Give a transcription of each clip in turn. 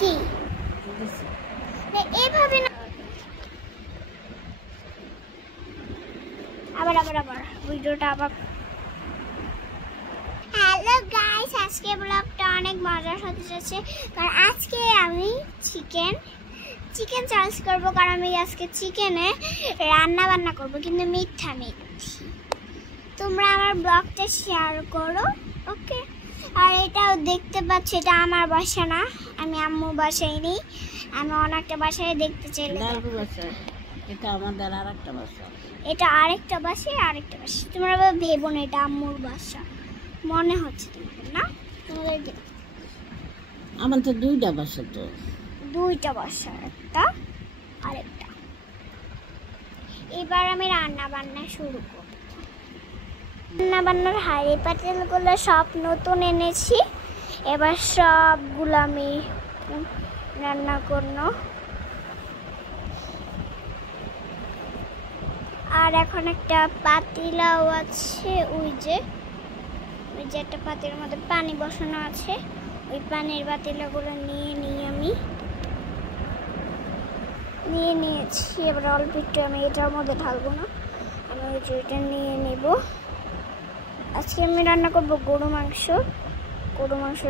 কি এইভাবে না, আবার আবার আবার ভিডিওটা আবার। হ্যালো গাইস, আজকে ব্লগটা অনেক মজার হতে যাচ্ছে, কারণ আজকে আমি চিকেন চার্জ করবো, কারণ আমি আজকে চিকেনে রান্না বান্না করবো, কিন্তু মিথ্যা মিথ্যি। তোমরা আমার ব্লগটা শেয়ার করো, ওকে? আর এটাও দেখতে পাচ্ছি, এটা আমার বাসা না, আমি আম্মুর বাসায় নেই, আমি অনেকটা বাসায় দেখতে চাইলে। এটা আমাদের আরেকটা বাসা, এটা আরেকটা বাসা, আরেকটা বাসা। তোমরা ভেবো না এটা আম্মুর বাসা, মনে হচ্ছে তোমাদের না? তোমাদের আমার তো দুইটা বাসা, তো দুইটা বাসা, একটা আরেকটা। এবার আমি রান্না বান্না শুরু করব। রান্না বান্নার হাঁড়ি পাতিলগুলো সব নতুন এনেছি, এবার সবগুলো আমি রান্না করব। আর এখন একটা পাতিলাও আছে, ওই যে একটা পাতিলের মধ্যে পানি বসানো আছে, ওই পানির পাতিলাগুলো নিয়ে আমি নিয়ে নিয়েছি। এবার অল্প একটু আমি এটার মধ্যে ঢালবো না, আমি ওই এটা নিয়ে নেব। আজকে আমি রান্না করব গরু মাংস।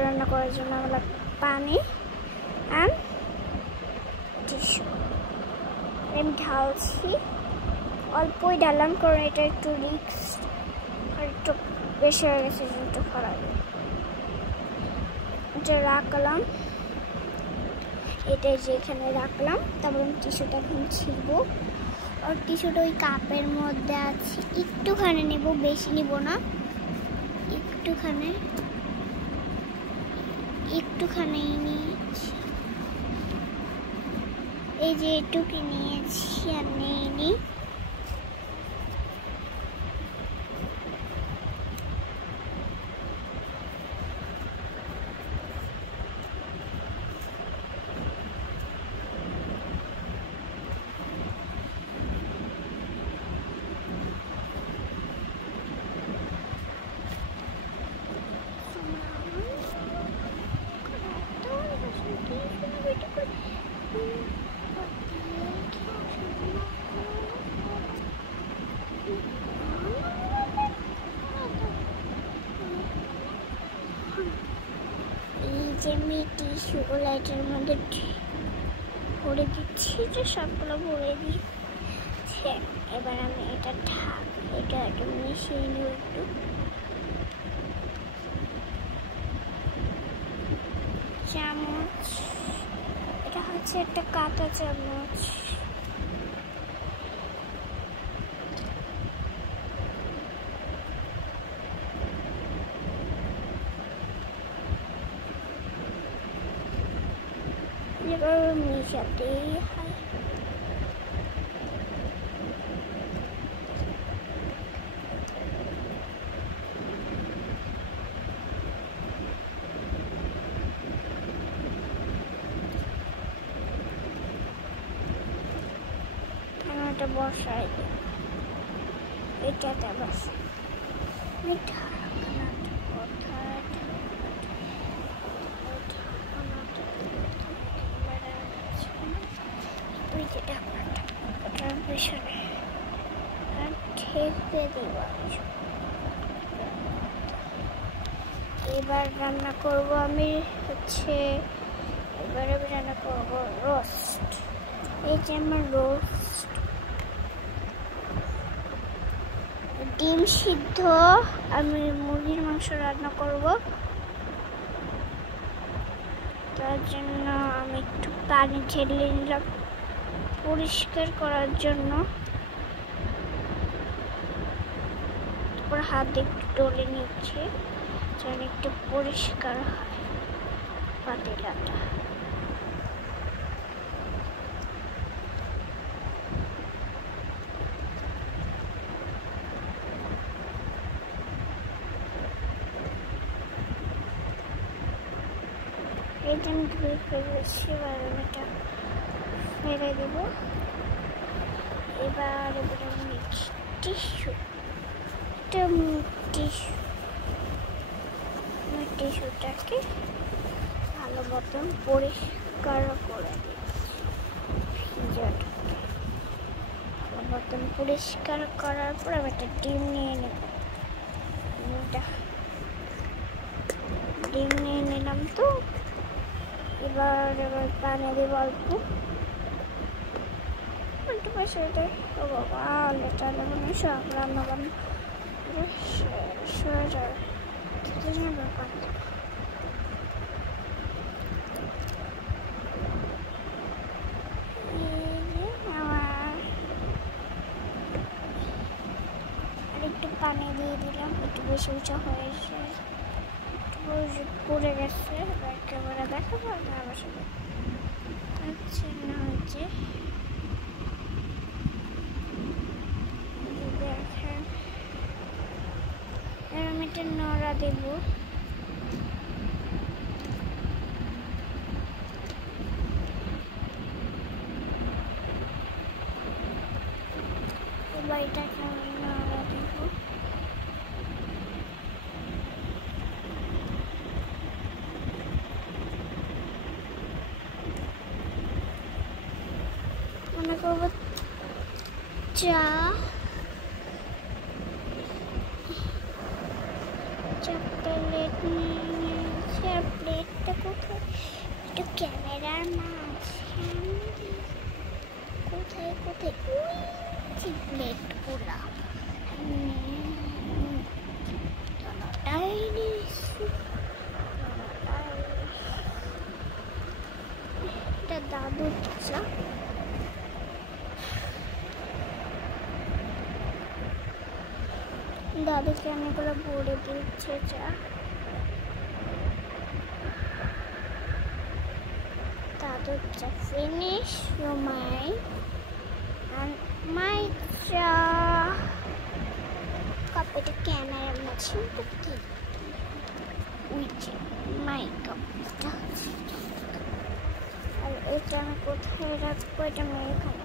রান্না করার জন্য আমার লাগবে পানি আর টিস্যু। আমি ঢালছি, অল্পই ঢাললাম, কারণ এটা একটু রিক্স, আর একটু বেশি হয়ে গেছে, একটু খারাপ। এটা রাখলাম, এটা যে এখানে রাখলাম। তারপর আমি টিস্যুটা এখন ছিলব, আর টিস্যুটা ওই কাপের মধ্যে আছে, একটুখানি নেব, বেশি নিব না, একটুখানি নিয়েছি। এই যে এটুকু নিয়েছি, আর নিয়ে আমি টিস্যুগুলো এটার মধ্যে ভরে দিচ্ছি, যে সবগুলো ভরে দিচ্ছে। এবার আমি এটা এটা একটু মিশিয়ে নেব একটু। চামচ, এটা হচ্ছে একটা কাঁটা চামচ। এবার মিশাতেই হয়। এটা বসাই, এটাতে বসাই। এবার রান্না করব আমি এবারে রান্না করব রোস্ট। এই যে আমার রোস্ট, ডিম সিদ্ধ, আমি মুরগির মাংস রান্না করব। তার জন্য আমি একটু পানি ঢেলে নিলাম পরিষ্কার করার জন্য, তারপর হাত দিয়ে একটু ডলে নিচ্ছি যেন একটু পরিষ্কার হয় পাতিলাটা। এটা আমি ধুয়ে ফেলেছি, এবার আমি এটা ফেলে দেব। এবার আমি টিস্যুটাকে ভালো ভালো মতন পরিষ্কার করে ভিজাটা ভালো মতন পরিষ্কার করার পর আমি একটা ডিম নিয়ে নেব। ডিম নিয়ে নিলাম। তো এবার পানি দেব অল্প একটু পাশে। ও বাবা লেটা মনে সব রান্না বান্না শেষ হয়ে যাবে। ব্যাপার একটু পানি দিয়ে দিলাম, একটু বেশি উঁচা হয়েছে, পড়ে গেছে। ক্যামেরা দেখাবো না আমার সাথে আচ্ছা না হচ্ছে দেখেন। আমি একটা নড়া দেব। বাড়িটাকে আমি নড়া দেব। মনে করবো চা প্লেট নিয়ে নিয়েছি। আর প্লেটটা কোথায়? একটু ক্যামেরার মাঝখানে কোথায় কোথায় ওই প্লেটগুলা এটা দাদুর চা। দাদুকে আমি এগুলো ভরে দিচ্ছে চা। দাদুর চা ফিনিশ। মাই চা কাপটা ক্যামেরার মাঝে ওই যে মাই কাপটা। আর এটা আমি কোথায় রাখবো? এটা আমি এখানে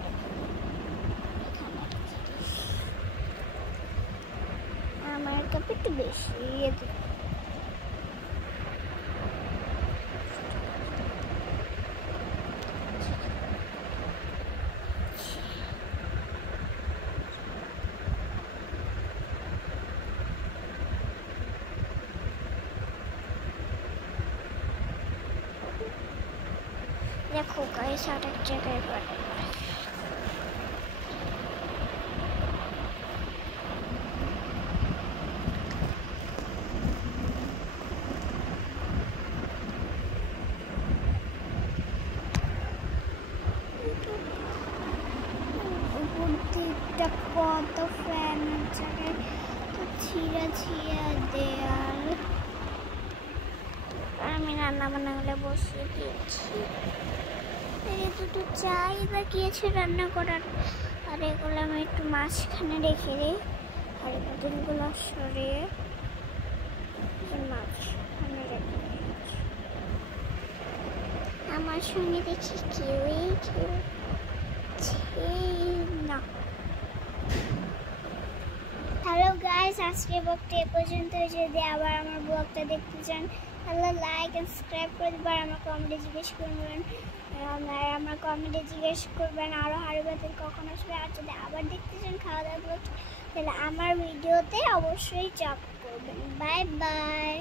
আমার কাপে একটু বেশি দেখো গাইস আর এক জায়গায় পড়ে। উপর দিকটা কত ফ্যান জায়গায় তো ছিঁড়া দেয়াল। আমি রান্না বান্নাগুলো বসিয়ে দিয়েছি। দুটো চা এবার গিয়েছে রান্না করার। আর এগুলো আমি একটু মাঝখানে রেখে দিই। আর এগুলো সরিয়ে মাঝখানে রেখে দিয়েছি। আমার সঙ্গে দেখি কেউই না। হ্যালো গাইস, আজকে ব্লগটা এ পর্যন্ত। যদি আবার আমার ব্লগটা দেখতে চান তাহলে লাইক এন্ড সাবস্ক্রাইব করে দিবেন। আমার কমেন্টে জিজ্ঞেস করবেন আরো হারিবাতের কখন আসবে। আর যদি আবার দেখতে চান খাওয়া দাওয়া ব্লগ তাহলে আমার ভিডিওতে অবশ্যই চাপ করবেন। Bye bye.